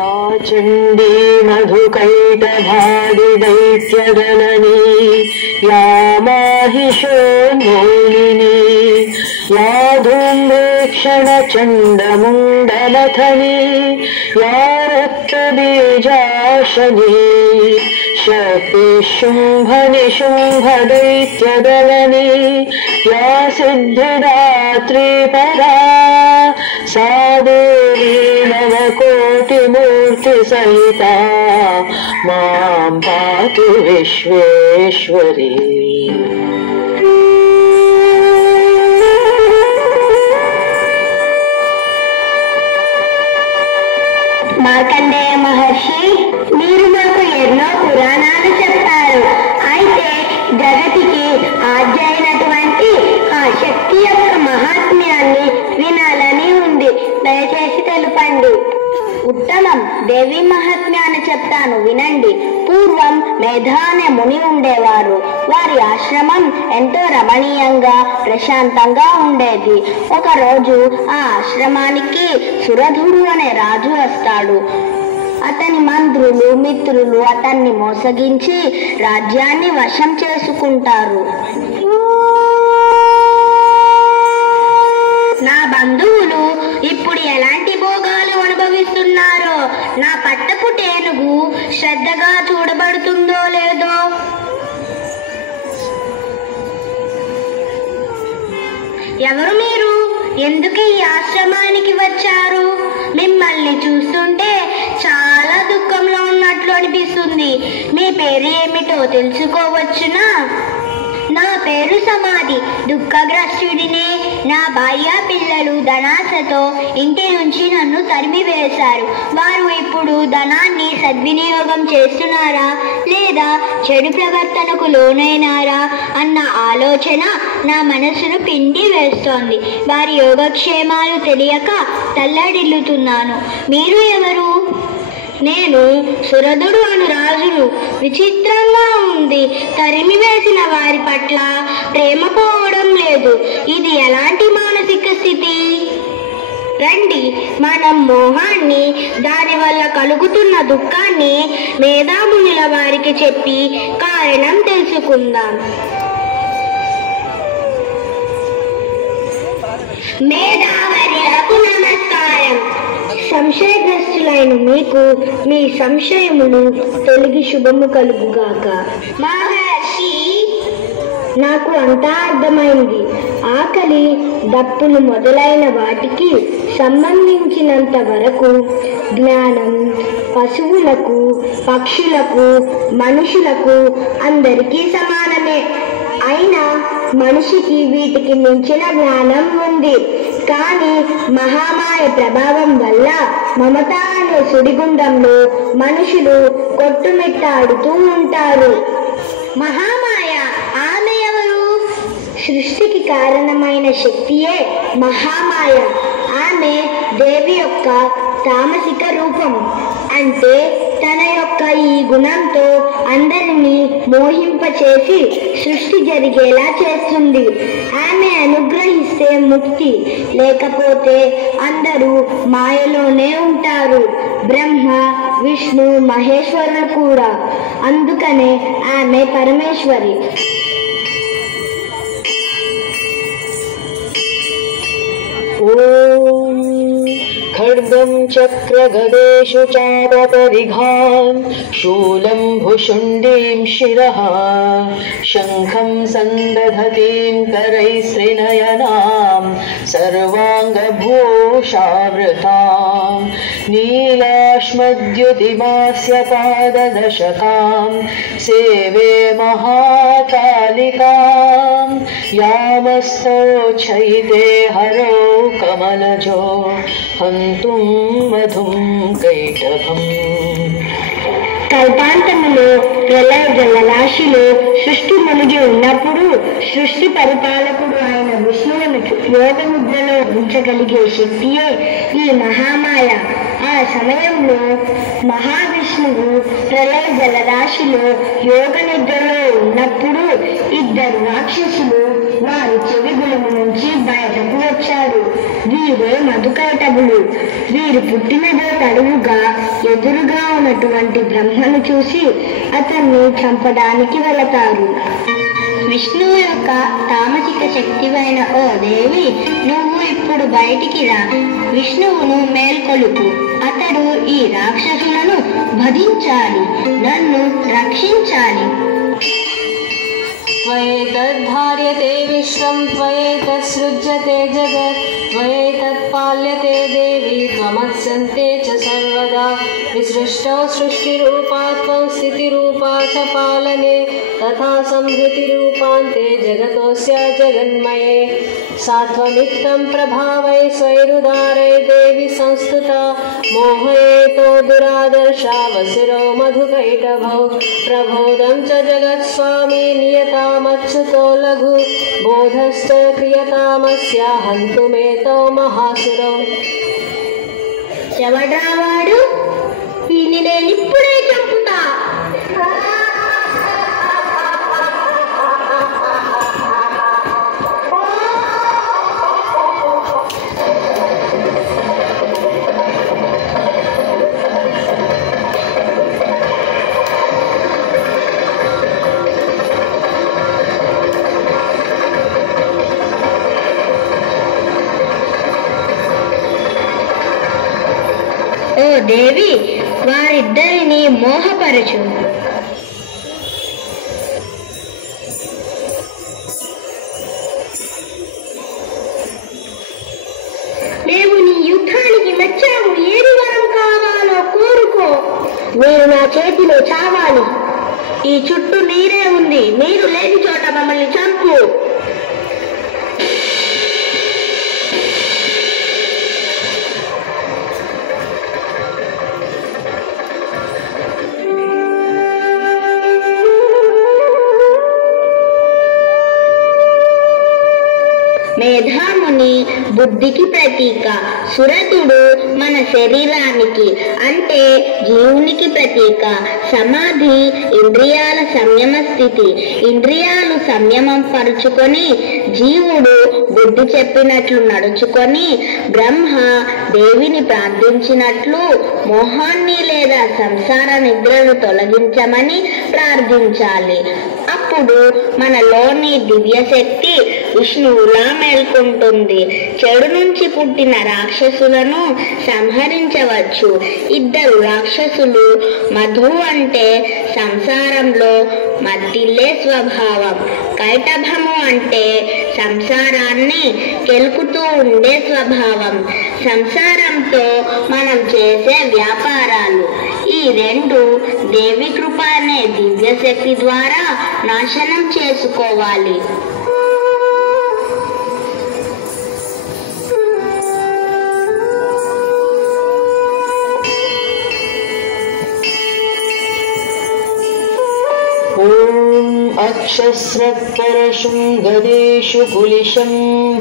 या चण्डी मधुकैटभादिदैत्यदलनी या माहिषोन्मूलिनी या धूम्रेक्षणचण्डमुण्डमथनी या रक्तबीजाशनी शक्तिशुम्भनिशुम्भदैत्यदलनी या सिद्धिदात्री परा सा देवी नवकोटिमूर्तिसहिता मां पातु विश्वेश्वरी। మార్కండేయ మహర్షి, మీరు మాకు ఎన్నో పురాణాలు చెప్తారు. అయితే జగతికి ఆద్య అయినటువంటి ఆ శక్తి యొక్క మహాత్మ్యాన్ని వినాలని ఉంది. దయచేసి తెలుపండి. ఉత్తమం, దేవి మహాత్మ్యాన్ని చెప్తాను, వినండి. పూర్వం మేధా అనే ముని ఉండేవారు. వారి ఆశ్రమం ఎంతో రమణీయంగా ప్రశాంతంగా ఉండేది. ఒకరోజు ఆ ఆశ్రమానికి సురధుడు అనే రాజు వస్తాడు. అతని మంత్రులు మిత్రులు అతన్ని మోసగించి రాజ్యాన్ని వశం చేసుకుంటారు. నా బంధువులు ఇప్పుడు ఎలాంటి భోగాలు అనుభవిస్తున్నారో, నా పట్టపు టేనుగు శ్రద్ధగా చూడబడుతుందో లేదో. ఎవరు మీరు? ఎందుకు ఈ ఆశ్రమానికి వచ్చారు? మిమ్మల్ని చూస్తుంటే చాలా దుఃఖంలో ఉన్నట్లు అనిపిస్తుంది. మీ పేరు ఏమిటో తెలుసుకోవచ్చునా? నా పేరు సమాధి, దుఃఖగ్రస్తుడిని. నా భార్య పిల్లలు ధనాశతో ఇంటి నుంచి నన్ను తరిమివేశారు. వారు ఇప్పుడు ధనాన్ని సద్వినియోగం చేస్తున్నారా లేదా చెడు ప్రవర్తనకు లోనైనారా అన్న ఆలోచన నా మనసును పిండి వేస్తోంది. వారి యోగక్షేమాలు తెలియక తల్లడిల్లుతున్నాను. మీరు ఎవరు? నేను సురధుడు అను రాజును. విచిత్రంగా ఉంది, తరిమివేసిన వారి పట్ల ప్రేమ పోవడం లేదు. ఇది ఎలాంటి మానసిక స్థితి? రండి, మనం మోహాన్ని, దానివల్ల కలుగుతున్న దుఃఖాన్ని మేధామునుల వారికి చెప్పి కారణం తెలుసుకుందాం. మేధావర్యులకు నమస్కారం. సంశయగ్రస్తులైన మీకు మీ సంశయములు తొలగి శుభము కలుగుగాక. మహర్షి, నాకు అంతా అర్థమైంది. ఆకలి, దప్పులు మొదలైన వాటికి సంబంధించినంత వరకు జ్ఞానం పశువులకు, పక్షులకు, మనుషులకు అందరికీ సమానమే. అయినా మనిషికి వీటికి మించిన జ్ఞానం ఉంది. కానీ మహామాయ ప్రభావం వల్ల మమత అనే సుడిగుండంలో మనుషులు కొట్టుమిట్టాడుతూ ఉంటారు. మహామాయ, ఆమె ఎవరు? సృష్టికి కారణమైన శక్తియే మహామాయ. ఆమె దేవి యొక్క తామసిక రూపం. అంటే తన యొక్క ఈ గుణంతో అందరినీ మోహింపచేసి సృష్టి జరిగేలా చేస్తుంది. ఆమె అనుగ్రహిస్తే ముక్తి, లేకపోతే అందరూ మాయలోనే ఉంటారు. బ్రహ్మ, విష్ణు, మహేశ్వరులు కూడా. అందుకనే ఆమె పరమేశ్వరి. खड्गं चक्रगदेषु चापपरिघान् शूलं भुशुण्डीं शिरः शङ्खं सन्दधतीं करैस्त्रिनयनां सर्वाङ्गभूषावृतां नीलाश्मद्युतिमास्य पाददशकां सेवे महाकालिकां यामस्तोच्छैते हरौ कमलजो हन्तुं मधुं कैटभम्। కల్పాంతములో ప్రళయ జలరాశిలో సృష్టి మునిగి ఉన్నప్పుడు సృష్టి పరిపాలకుడు ఆయన విష్ణువును యోగ నిద్రలో ఉంచగలిగే శక్తియే ఈ మహామాయ. ఆ సమయంలో మహావిష్ణువు ప్రళయ జలరాశిలో యోగ నిద్రలో ఉన్నప్పుడు ఇద్దరు రాక్షసులు వారి చెవి గులము నుంచి బయటకు వచ్చారు. వీరే మధుకైటభులు. వీరు పుట్టినదే తడువుగా ఎదురుగా ఉన్నటువంటి బ్రహ్మను చూసి అతన్ని చంపడానికి వెళతారు. విష్ణువు యొక్క తామసిక శక్తివైన ఓ దేవి, నువ్వు ఇప్పుడు బయటికి రా, విష్ణువును మేల్కొలుపు. అతడు ఈ రాక్షసులను వధించాలి, నన్ను రక్షించాలి. त्वयैतद्धार्यते विश्वं त्वयैतत्सृज्यते जगत् त्वयैतत्पाल्यते देवी त्वमत्सन्ते च सर्वदा विसृष्टौ सृष्टिरूपा त्वं स्थितिरूपा च पालने तथा संहृतिरूपान्ते जगतोऽस्य जगन्मये सा त्वमित्थं प्रभावै स्वैरुदारै देवी संस्तुता मोहयेतो दुरादर्शा वसिरो मधुकैटभौ प्रबोधं च जगत्स्वामी नियतामच्युतो लघु बोधश्च क्रियतामस्या हन्तुमेतौ महासुरौ. ఎవడ్రావాడు? వీని నేనిప్పుడే చంపుతా. ఓ దేవి, వారిద్దరిని మోహపరచు. మేము నీ యుద్ధానికి మెచ్చాము. ఏది వరం కావాలో కోరుకో. మీరు నా చేతిలో చావాలి. ఈ చుట్టూ నీరే ఉంది. నీరు లేని చోట మమ్మల్ని చంపు. మేధాముని బుద్ధికి ప్రతీక, సురతుడు మన శరీరానికి అంటే జీవునికి ప్రతీక. సమాధి ఇంద్రియాల సంయమ స్థితి. ఇంద్రియాలు సంయమం పరుచుకొని జీవుడు బుద్ధి చెప్పినట్లు నడుచుకొని బ్రహ్మ దేవిని ప్రార్థించినట్లు మోహాన్ని లేదా సంసార నిద్రను తొలగించమని ప్రార్థించాలి. అప్పుడు మనలోని దివ్యశక్తి విష్ణువులా మేల్కొంటుంది. చెడు నుంచి పుట్టిన రాక్షసులను సంహరించవచ్చు. ఇద్దరు రాక్షసులు. మధు అంటే సంసారంలో మద్దిల్లే స్వభావం. కైటభము అంటే సంసారాన్ని కెలుకుతూ ఉండే స్వభావం. సంసారంతో మనం చేసే వ్యాపారాలు. ఈ రెండు దేవి కృప అనే దివ్యశక్తి ద్వారా నాశనం చేసుకోవాలి. अक्षस्रत्परशृङ्गदेषु कुलिशं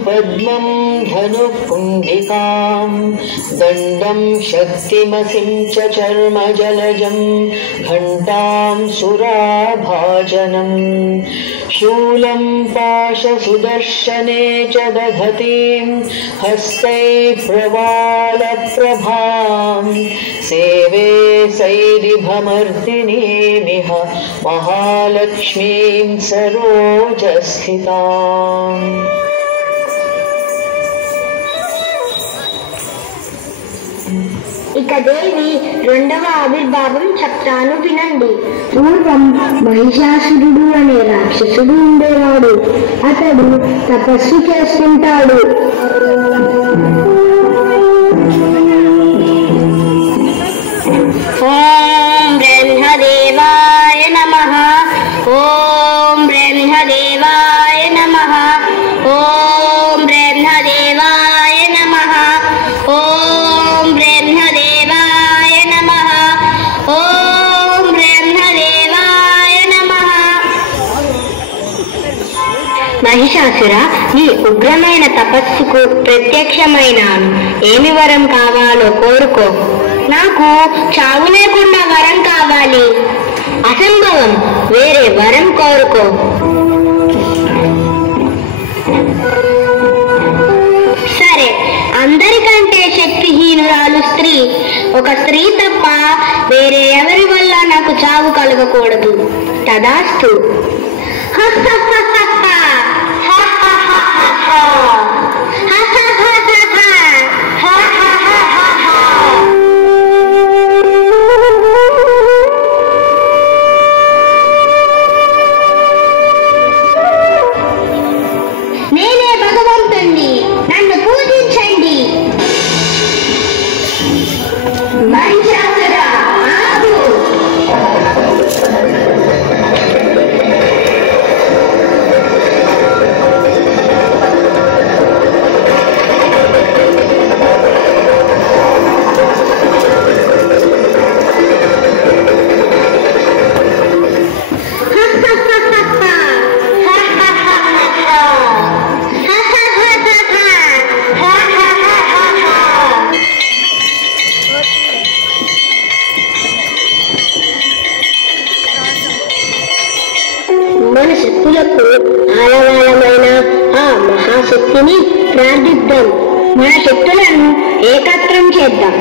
पद्मं धनुःपुण्डिकां दण्डं शक्तिमसिं च चर्मजलजं घण्टां सुराभाजनं शूलं पाशसुदर्शने च दधतीं हस्तैः प्रवालप्रभां सेवे सैरिभमर्दिनीमिह महालक्ष्मीं सरोजस्थिताम्. ఇక దేవి రెండవ ఆవిర్భావం చెప్తాను వినండి. పూర్వం మహిషాసురుడు అనే రాక్షసుడు ఉండేవాడు. అతడు తపస్సు చేస్తుంటాడు. ఓం బ్రహ్మదేవాయ నమః. ఓం బ్రహ్మదేవాయ నమః. ఓం బ్రహ్మదేవాయ నమః. ఓం బ్రహ్మదేవాయ నమః. ఓం బ్రహ్మదేవాయ నమః. మహిషాసుర, ఈ ఉగ్రమైన తపస్సుకు ప్రత్యక్షమైనాను. ఏమి వరం కావాలో కోరుకో. నాకు చావు లేకుండా వరం కావాలి. అసంభవం, వేరే వరం కోరుకో. సరే, అందరికంటే శక్తిహీనురాలు స్త్రీ. ఒక స్త్రీ తప్ప వేరే ఎవరి వల్ల నాకు చావు కలగకూడదు. తదాస్తు. నేనే భగవంతుణ్ణి, నన్ను పూజించండి. మహిషాసురా, ఆగు. మన శక్తులకు ఆలవాలమైన ఆ మహాశక్తిని ప్రార్థిద్దాం. మన శక్తులను ఏకత్రం చేద్దాం.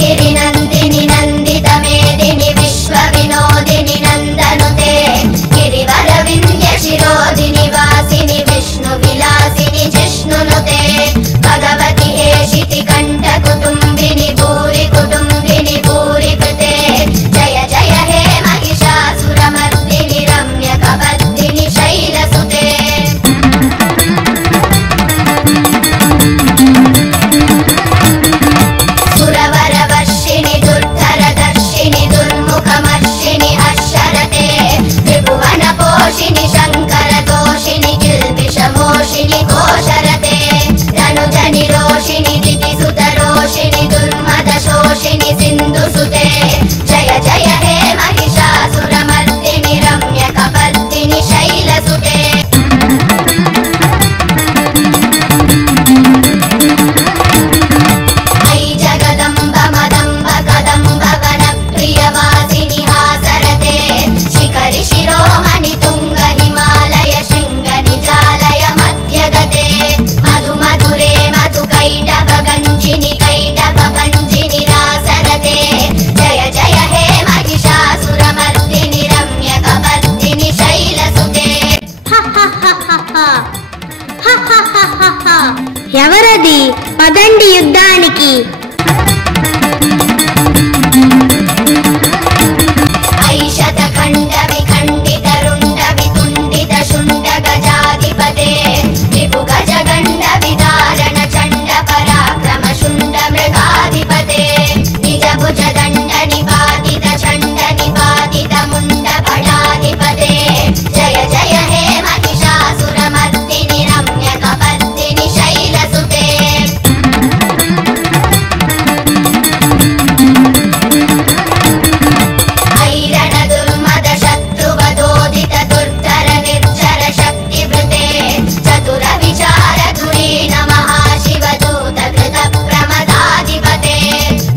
गिरिनन्दिनि नन्दित मेदिनि विश्व विनोदिनि नन्दनुते गिरिवरविन्द्य शिरोदिनि वासिनि विष्णु विलासिनि जिष्णुनुते भगवति हेशिति कण्ठ कुटुम्बिनि भूरि कुटुम्बिनि भूरि कृते जय जय हे महिषासुरमर्दिनि रम्य कवर्दिनि शैलसुते सुरवरवर्षिणि दुर्धरदर्शिनि दुर्मुखमर्षिणि अक्षरते त्रिभुवनपोषिणि शङ्करतोषिणि किल्बिषमोषिणि घोषरते धनुजनिरोषिणि दितिसुतरोषिणि दुर्मदशोषिणि सिन्धुसुते जय जय हे महिषासुरमर्दिनि रम्यकपर्दिनि शैलसुते ऐ जगदम्ब मदम्ब कदम्ब वनप्रियवासिनि हासरते शिखरि शिरोमणि तुङ्ग हिमालय शृङ्ग निजालय मध्यगते मधु मधुरे मधु कैटभ गञ्जिनि कैटभ भञ्जिनि रासरते जय जय हे महिषासुरमर्दिनि रम्यकपर्दिनि शैलसुते ఎవరది? పదండి యుద్ధానికి. ऐशतखण्ड विखण्डित रुण्ड वितुण्डित शुण्ड गजाधिपते विभु गजगण्ड विदारण चण्ड पराक्रम शुण्ड मृगाधिपते निज भुज दण्ड निपातित चण्ड निपातित मुण्ड फलाधिपते जय जय हे महिषासुरमर्दिनि रम्यकपर्दिनि शैलसुते ऐरण दुर्मद शत्रुवदोदित दुर्धर निर्जर शक्तिवृते चतुर विचार धुरीन महाशिवदूत कृत प्रमदाधिपते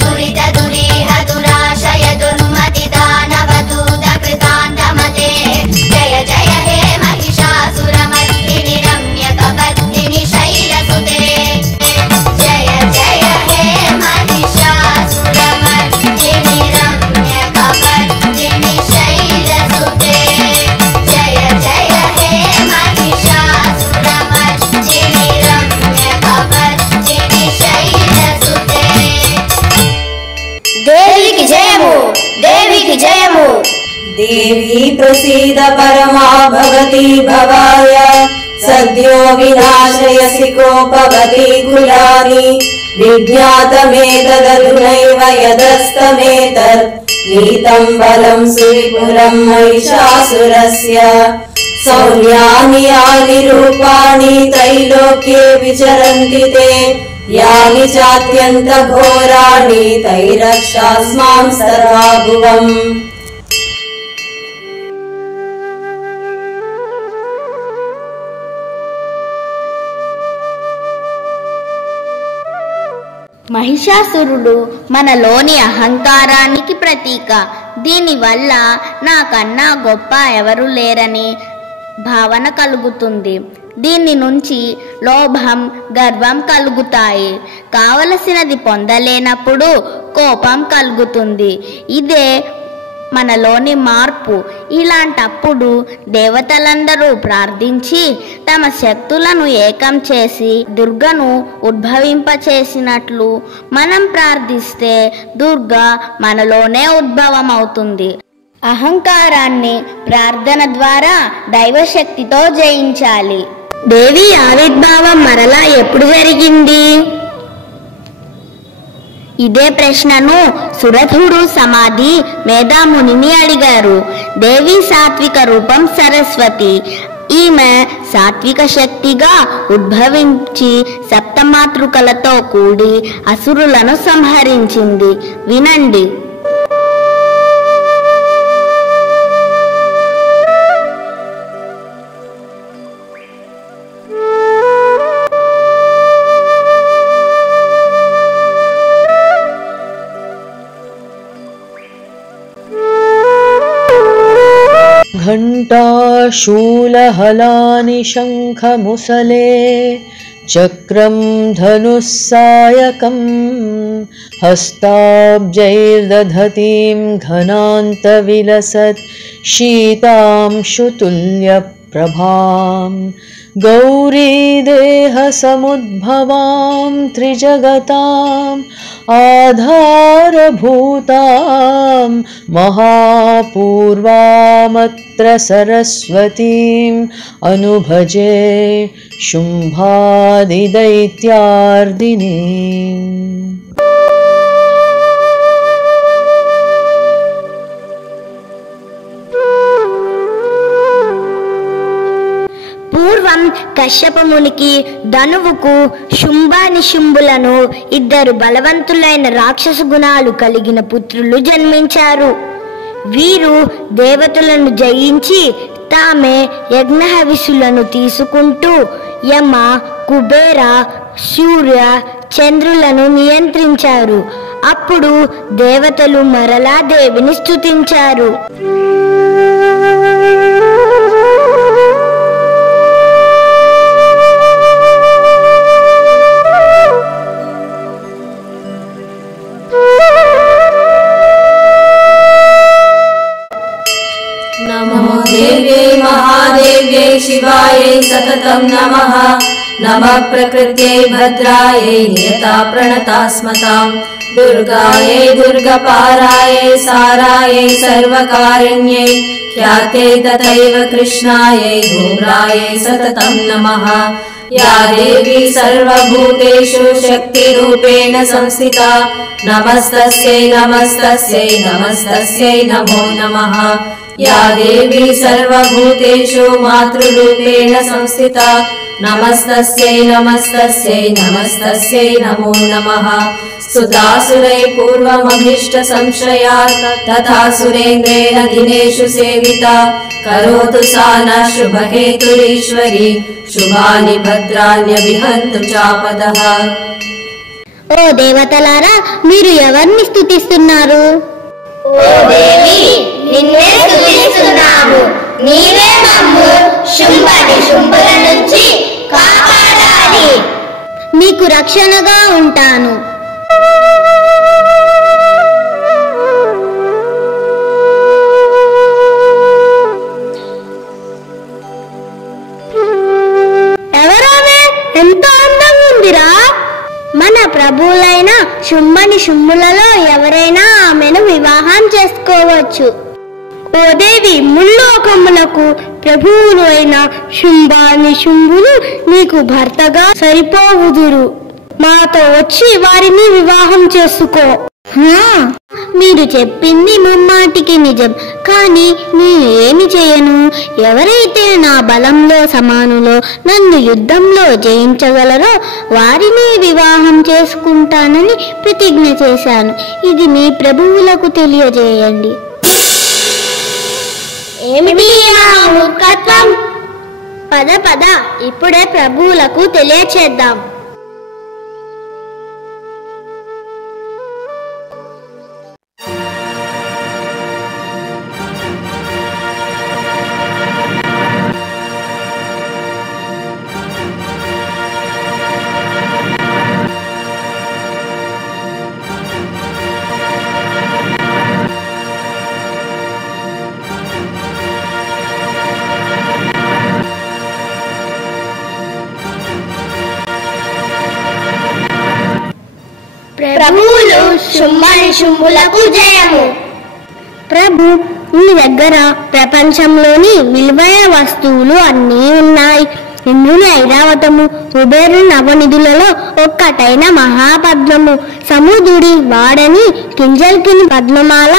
दुरित दुरीह दुराशय दुर्मति दानवदूत कृतान्तमते जय जय हे महिषासुरमर्दिनि रम्यकपर्दिनि शैलसुते जय जय हे महिषासुरमर्दिनि रम्यकपर्दिनि शैलसुते जय जय हे महिषासुरमर्दिनि रम्यकपर्दिनि शैलसुते देवीकी जयमु देवीकी जयमु देवी प्रसीद परमा भवती भवाय सद्यो विनाशयसि कोपवती कुलानि विज्ञातमेतदधुनैव यदस्तमेतत् नीतं बलं सुविपुलं महिषासुरस्य सौम्यानि यानि रूपाणि त्रैलोक्ये विचरन्ति ते यानि चात्यन्तघोराणि तैरक्षास्मां सर्वाभुवम् మహిషాసురుడు మనలోని అహంకారానికి ప్రతీక. దీనివల్ల నాకన్నా గొప్ప ఎవరు లేరని భావన కలుగుతుంది. దీని నుంచి లోభం, గర్వం కలుగుతాయి. కావలసినది పొందలేనప్పుడు కోపం కలుగుతుంది. ఇదే మనలోని మార్పు. ఇలాంటప్పుడు దేవతలందరూ ప్రార్థించి తమ శక్తులను ఏకం చేసి దుర్గను ఉద్భవింపచేసినట్లు మనం ప్రార్థిస్తే దుర్గ మనలోనే ఉద్భవం అవుతుంది. అహంకారాన్ని ప్రార్థన ద్వారా దైవశక్తితో జయించాలి. దేవి ఆవిర్భావం మరలా ఎప్పుడు జరిగింది? ఇదే ప్రశ్నను సురథుడు సమాధి మేధామునిని అడిగారు. దేవి సాత్విక రూపం సరస్వతి. ఈమె సాత్విక శక్తిగా ఉద్భవించి సప్తమాతృకలతో కూడి అసురులను సంహరించింది. వినండి. घंटा शूलहलानि शंखमुसले चक्रं धनुस्सायकं हस्ताब्जैर्दधतीं घनान्तविलसत् शीतांशुतुल्यप्रभां गौरीदेहसमुद्भवां त्रिजगताम् आधारभूतां महापूर्वामत्र सरस्वतीम् अनुभजे शुम्भादिदैत्यार्दिनीम्। పూర్వం కశ్యపమునికి ధనువుకు శుంభానిశుంభులను ఇద్దరు బలవంతులైన రాక్షస గుణాలు కలిగిన పుత్రులు జన్మించారు. వీరు దేవతలను జయించి తామే యజ్ఞహవిసులను తీసుకుంటూ యమ, కుబేర, సూర్య, చంద్రులను నియంత్రించారు. అప్పుడు దేవతలు మరలా దేవిని స్తుతించారు. नमो देव्यै महादेव्यै शिवायै सततं नमः। नमः प्रकृत्यै भद्रायै नियता प्रणतास्मतां दुर्गायै दुर्गपारायै सारायै सर्वकारिण्यै ख्याते तथैव कृष्णायै धूम्रायै सततं नमः। या देवी सर्वभूतेषु शक्तिरूपेण संस्थिता नमस्तस्यै नमस्तस्यै नमस्तस्यै नमो नमः। या देवी सर्वभूतेषु मातृरूपेण संस्थिता नमस्तस्यै नमस्तस्यै नमस्तस्यै नमो नमः। सुतासुरै पूर्वमभीष्ट संशया तथा सुरेन्द्रेण दिनेषु सेविता करोतु सा नः शुभहेतुरीश्वरी शुभानि भद्राण्यभिहन्तु चापदः। ఓ దేవతలారా, మీరు ఎవరిని స్తుతిస్తున్నారు? ఓ దేవి, నిన్నే స్తుతిస్తున్నాము. నీవే మమ్ము శుంభుల నుంచి కాపాడాలి. మీకు రక్షణగా ఉంటాను. ఎవరామె? ఎంత అందంగా ఉందిరా! మన ప్రభువులైన శుంభులలో ఎవరైనా ఆమెను వివాహం చేసుకోవచ్చు. ఓ దేవి, ముల్లోకములకు ప్రభువులు అయిన శుంభులు నీకు భర్తగా సరిపోవుదురు. మాతో వచ్చి వారిని వివాహం చేసుకో. మీరు చెప్పింది ముమ్మాటికి నిజం. కానీ నేను ఏమి చేయను? ఎవరైతే నా బలంలో సమానులో నన్ను యుద్ధంలో జయించగలరో వారిని వివాహం చేసుకుంటానని ప్రతిజ్ఞ చేశాను. ఇది మీ ప్రభువులకు తెలియజేయండి. ఏమిటి ఆ మూర్ఖత్వం? పద పద, ఇప్పుడే ప్రభువులకు తెలియచేద్దాం. ప్రభువులు శుంభులకు జయము. ప్రభు, నీ దగ్గర ప్రపంచంలోని విలువైన వస్తువులు అన్నీ ఉన్నాయి. ఇంద్రుని ఐరావతము, కుబేరుని నవనిధులలో ఒక్కటైన మహాపద్మము, సముద్రుడి వాడని కింజల్కిని పద్మమాల,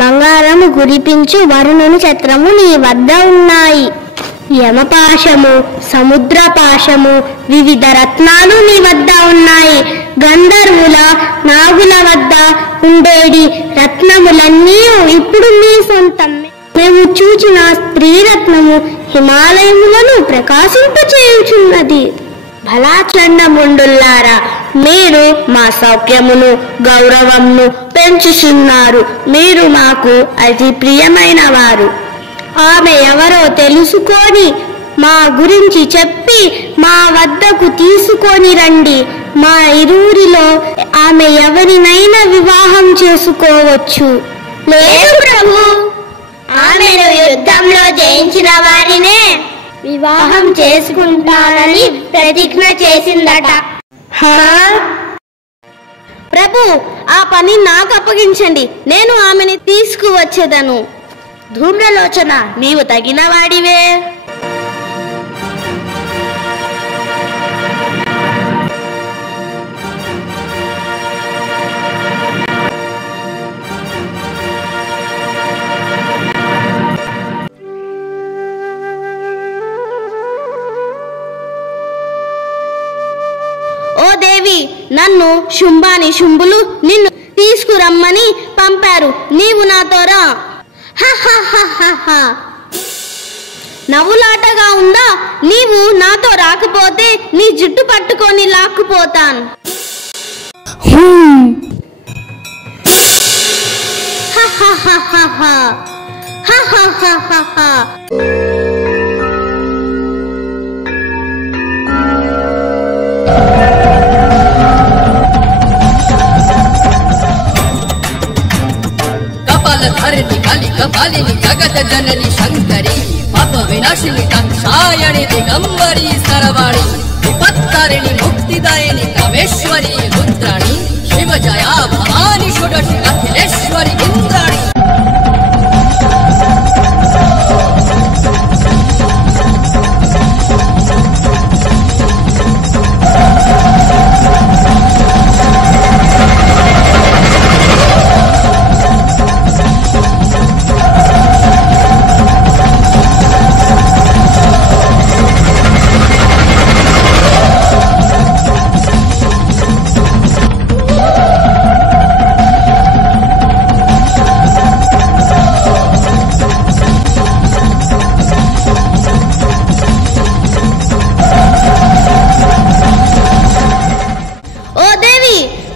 బంగారము కురిపించు వరుణుని ఛత్రము నీ వద్ద ఉన్నాయి. యమపాశము, సముద్రపాశము, వివిధ రత్నాలు నీ వద్ద ఉన్నాయి. గంధర్వుల నాగుల వద్ద ఉండేది రత్నములన్నీ ఇప్పుడు నీ సొంతం. మేము చూచిన స్త్రీరత్నము హిమాలయములను ప్రకాశింపచేయుచున్నది. భలా చండముండుల్లారా, మీరు మా సౌఖ్యమును గౌరవమును పెంచుచున్నారు. మీరు మాకు అతి ప్రియమైన వారు. ఆమె ఎవరో తెలుసుకొని మా గురించి చెప్పి మా వద్దకు తీసుకొని రండి. మా ఇరువురిలో ఆమె ఎవరినైనా వివాహం చేసుకోవచ్చు. లేదు ప్రభు, ఆమెను యుద్ధంలో జయించిన వారినే వివాహం చేసుకుంటానని ప్రతిజ్ఞ చేసిందట. ప్రభు, ఆ పని నాకు అప్పగించండి. నేను ఆమెని తీసుకువచ్చేదను. ధూమ్రలోచన, నీవు తగిన వాడివే. ఓ దేవి, నన్ను శుంభులు నిన్ను తీసుకురమ్మని పంపారు. నీవు నాతో రా. నవ్వులాటగా ఉందా? నీవు నాతో రాకపోతే నీ జుట్టు పట్టుకొని లాక్కుపోతాను. కపాలధారిణి కాళి కపాలిని జగత జనని శంకరి పాప వినాశిని కంసాయణి దిగంబరి సరవాణి విపత్తారిణి ముక్తిదాయిని కామేశ్వరి రుద్రాణి శివ జయ భవాని షోడశి అఖిలేశ్వరి ఇంద్రాణి.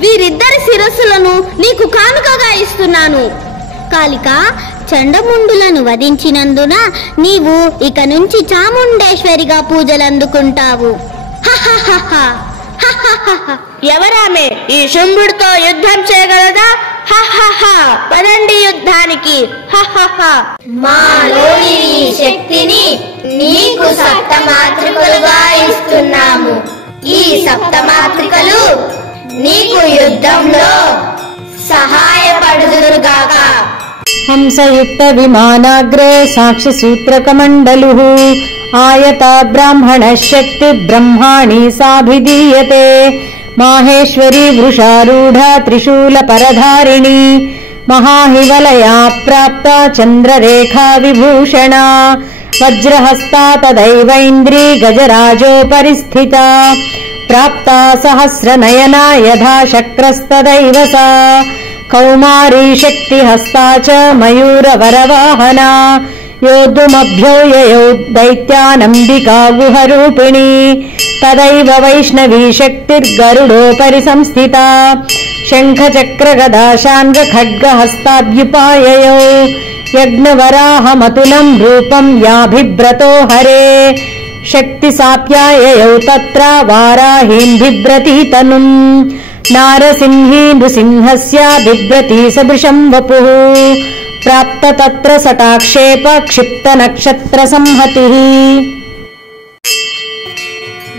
వీరిద్దరి శిరస్సులను నీకు కానుకగా ఇస్తున్నాను. కాళిక, చండముండులను వధించినందున నీవు ఇక నుంచి చాముండేశ్వరిగా పూజలందుకుంటావు. ఎవరామె? ఈ శుంభుడితో యుద్ధం చేయగలదా? పదండి యుద్ధానికి. మాలోని ఈ శక్తిని నీకు సప్తమాతృకలుగా ఇస్తున్నాము. ఈ సప్తమాతృకలు నీకు యుద్ధంలో సహాయపడుదురుగాక. హంసయుక్త విమానాగ్రే సాక్షి సూత్రకమండలుః ఆయత బ్రాహ్మణ శక్తి బ్రహ్మాణి సాభిధీయతే మాహేశ్వరీ వృషారూఢ త్రిశూల పరధారిణి మహాహివలయా ప్రాప్త చంద్రరేఖా విభూషణ వజ్రహస్తా తదైవైంద్రీ గజరాజోపరిస్థితా ప్రాప్తా సహస్రనయనా యథా శక్రస్తదైవ సా కౌమారీ శక్తిహస్తా చ మయూరవరవాహనా యోద్ధుమభ్యౌయయౌ దైత్యానంబికా గుహరూపిణి తదైవ వైష్ణవీ శక్తిర్గరుడోపరి సంస్థితా శంఖచక్రగదాశాంగ ఖడ్గహస్తాభ్యుపాయయౌ యజ్ఞవరాహమతులం రూపం యాభిభ్రతో హరే శక్తి సాప్యాయయౌ తత్ర వారాహీం బిభ్రతి తనుం నారసింహీ నృసింహస్య బిభ్రతి సదృశం వపుః ప్రాప్త తత్ర సటాక్షేప క్షిప్త నక్షత్ర సంహతిః.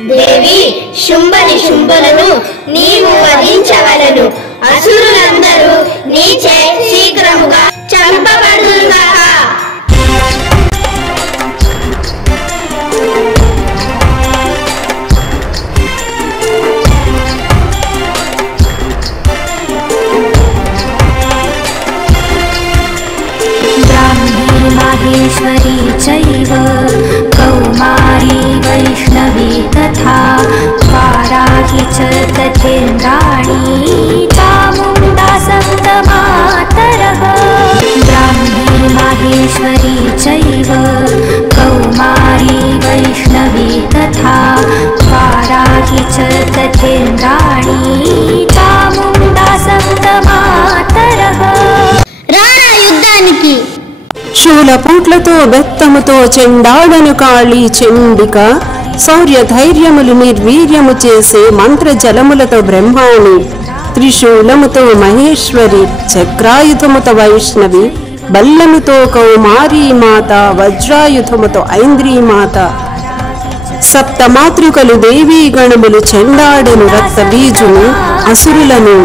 దేవి, శుంభులను నీవు వధించవలను. అసురులందరూ నీచే శీఘ్రముగా చంపబడుదురుగాక. माहेश्वरी चैव कौमारी वैष्णवी तथा वाराही च तथेन्द्राणी चामुण्डा सप्तमातरः. ब्राह्मी माहेश्वरी चैव कौमारी वैष्णवी तथा वाराही च तथेन्द्राणी चामुण्डा सप्तमातरः. రారా యుద్ధానికి. శూలపూట్లతో బెత్తముతో చెండాడను కాళీ చెండిక, శౌర్య ధైర్యములు నిర్వీర్యము చేసే మంత్ర జలములతో బ్రహ్మాణి, త్రిశూలముతో మహేశ్వరి, చక్రాయుధముతో వైష్ణవి, బల్లముతో కౌమారీ మాత, వజ్రాయుధముతో ఐంద్రీమాత, సప్తమాతృకలు దేవీ గణములు చెండాడెను రక్త బీజును అసురులను.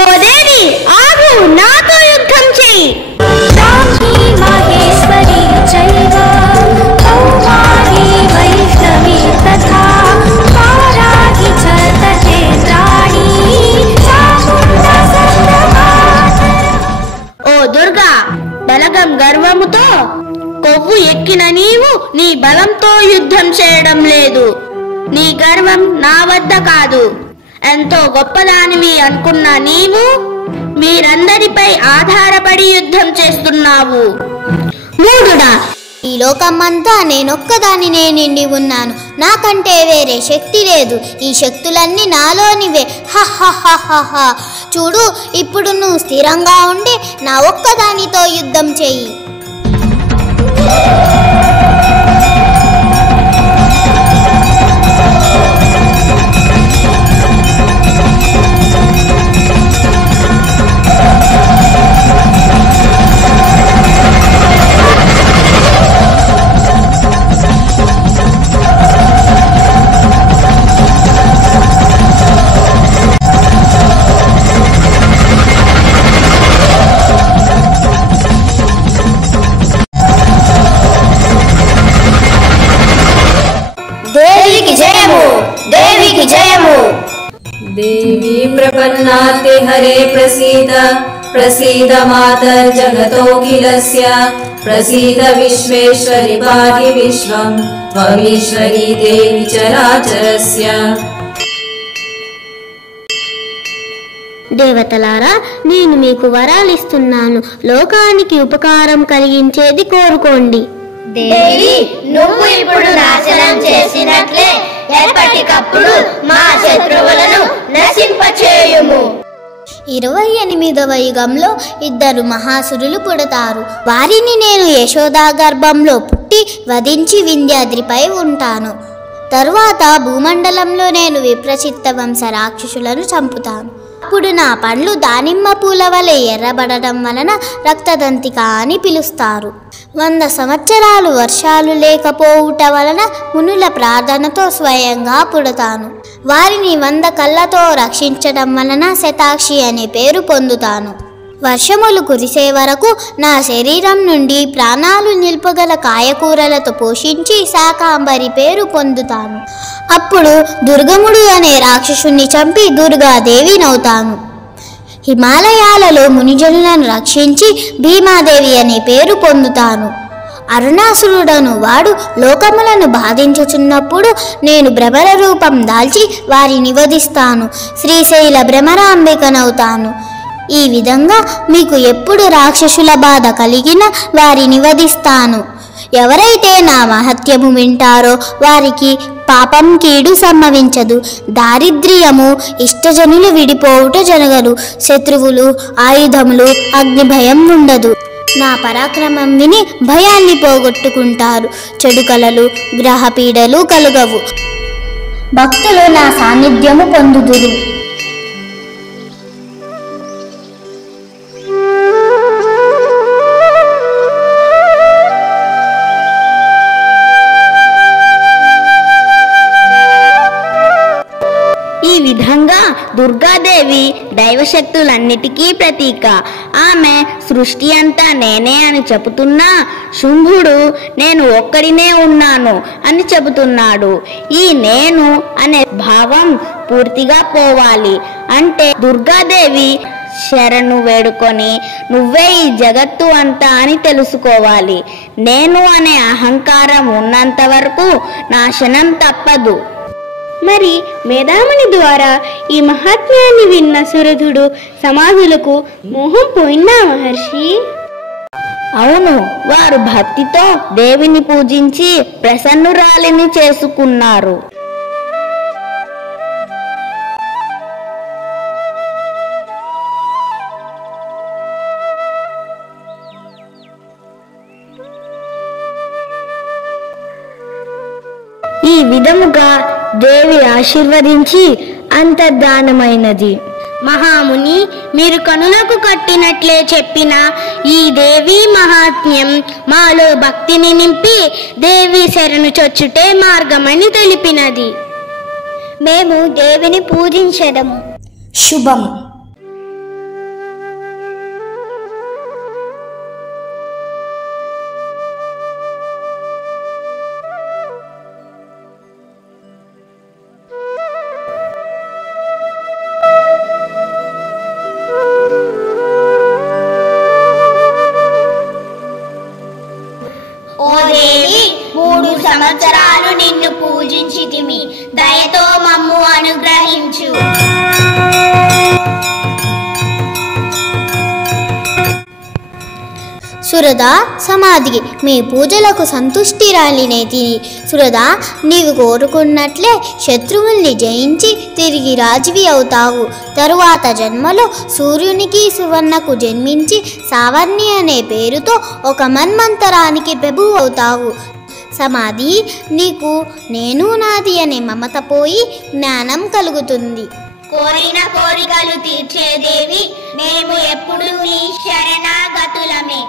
ఓ దేవి ఆగు, నాతో యుద్ధం చెయ్యి. మహేశ్వరి చైవ కౌమారీ వైష్ణవి తథా వారాహి చ తథేంద్రాణి చాముండా సప్తమాతరః. ఓ దుర్గా, బలగం గర్వముతో కొవ్వు ఎక్కిన నీవు నీ బలంతో యుద్ధం చేయడం లేదు. నీ గర్వం నా వద్ద కాదు. ఎంతో గొప్పదానివి అనుకున్న నీవు మీరందరిపై ఆధారపడి యుద్ధం చేస్తున్నావు. మూఢుడా, ఈ లోకమంతా నేనొక్కదానినే నిండి ఉన్నాను. నాకంటే వేరే శక్తి లేదు. ఈ శక్తులన్నీ నాలోనివే. హహహహహ. చూడు, ఇప్పుడు నువ్వు స్థిరంగా ఉండి నా ఒక్కదానితో యుద్ధం చెయ్యి. దేవికి జయము, దేవికి జయము. देवी प्रपन्नाते हरे प्रसीद प्रसीद मातर्जगतोऽखिलस्य प्रसीद विश्वेश्वरि पाहि विश्वं त्वमीश्वरी देवी चराचरस्य. దేవతలారా, నేను మీకు వరాలిస్తున్నాను. లోకానికి ఉపకారం కలిగించేది కోరుకోండి. దేవి, నువ్వు ఇప్పుడు నాశనం చేసినట్లే ఎప్పటికప్పుడు మా శత్రువులను నశింపచేయుము. 28వ యుగంలో ఇద్దరు మహాసురులు పుడతారు. వారిని నేను యశోదా గర్భంలో పుట్టి వధించి వింధ్యాద్రిపై ఉంటాను. తరువాత భూమండలంలో నేను విప్రచిత్త వంశ రాక్షసులను చంపుతాను. అప్పుడు నా పండ్లు దానిమ్మ పూల వలె ఎర్రబడడం వలన రక్తదంతిక అని పిలుస్తారు. 100 సంవత్సరాలు వర్షాలు లేకపోవుట వలన మునుల ప్రార్థనతో స్వయంగా పుడతాను. వారిని 100 కళ్ళతో రక్షించడం వలన శతాక్షి అనే పేరు పొందుతాను. వర్షములు కురిసే వరకు నా శరీరం నుండి ప్రాణాలు నిలుపగల కాయకూరలతో పోషించి శాకాంబరి పేరు పొందుతాను. అప్పుడు దుర్గముడు అనే రాక్షసుని చంపి దుర్గాదేవినవుతాను. హిమాలయాలలో మునిజనులను రక్షించి భీమాదేవి అనే పేరు పొందుతాను. అరుణాసురుడను వాడు లోకములను బాధించుచున్నప్పుడు నేను భ్రమర రూపం దాల్చి వారిని వధిస్తాను. శ్రీశైల భ్రమరాంబికనవుతాను. ఈ విధంగా మీకు ఎప్పుడు రాక్షసుల బాధ కలిగినా వారిని వధిస్తాను. ఎవరైతే నా మహత్యము వింటారో వారికి పాపం కీడు సంభవించదు. దారిద్ర్యము, ఇష్టజనులు విడిపోవుట జరగదు. శత్రువులు, ఆయుధములు, అగ్ని భయం ఉండదు. నా పరాక్రమం విని భయాన్ని పోగొట్టుకుంటారు. చెడు కలలు, గ్రహపీడలు కలుగవు. భక్తులు నా సాన్నిధ్యము పొందుదురు. దుర్గాదేవి దైవశక్తులన్నిటికీ ప్రతీక. ఆమె సృష్టి అంతా నేనే అని చెబుతున్నా శుంభుడు నేను ఒక్కడినే ఉన్నాను అని చెబుతున్నాడు. ఈ నేను అనే భావం పూర్తిగా పోవాలి అంటే దుర్గాదేవి శరణు వేడుకొని నువ్వే ఈ జగత్తు అంతా అని తెలుసుకోవాలి. నేను అనే అహంకారం ఉన్నంత వరకు నాశనం తప్పదు. మరి మేధామణి ద్వారా ఈ మహాత్మ్యాన్ని విన్న సురధుడు సమాధులకు మోహం పోయిందా మహర్షి? అవును, వారు భక్తితో దేవిని పూజించి ప్రసన్నురాలిని చేసుకున్నారు. ఈ విధముగా దేవి ఆశీర్వదించి అంతర్ధానమైనది. మహాముని, మీరు కనులకు కట్టినట్లే చెప్పిన ఈ దేవి మహాత్మ్యం మాలో భక్తిని నింపి దేవి శరణు చొచ్చుటే మార్గమని తెలిపినది. మేము దేవిని పూజించెదము. శుభం. ఓ దేవి, 3 సంవత్సరాలు నిన్ను పూజించితిమి, దయతో మమ్ము అనుగ్రహించు. సురదా, సమాధికి మీ పూజలకు సంతుష్టిరాలినేతిని. సురదా, నీవు కోరుకున్నట్లే శత్రువుల్ని జయించి తిరిగి రాజువి అవుతావు. తరువాత జన్మలో సూర్యునికి సువర్ణకు జన్మించి సావర్ణి అనే పేరుతో ఒక మన్మంతరానికి ప్రభువు అవుతావు. సమాధి, నీకు నేను నాది అనే మమత పోయి జ్ఞానం కలుగుతుంది. కోరిన కోరికలు తీర్చే దేవి, మేము ఎప్పుడు నీ శరణాగతులమే.